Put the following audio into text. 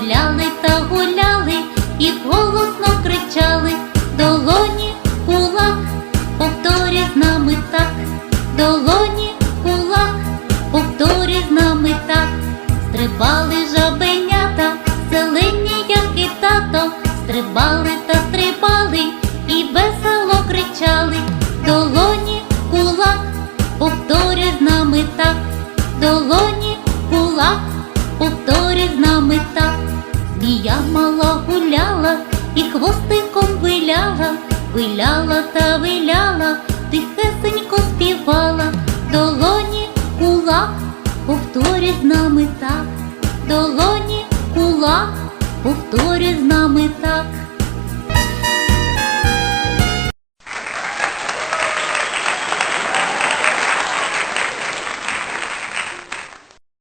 Гуляли та гуляли і голосно кричали. Долоні кулак, повторі з нами так. Долоні кулак, повторі з нами так. Стрибали жабенята, зелені, як і тато, стрибали та стрибали і весело кричали. Долоні кулак, повторі з нами так. Долоні Змія мала гуляла і хвостиком виляла, виляла та виляла, тихесенько співала. Долоні кулак, повторі нами так. Долоні кулак, так.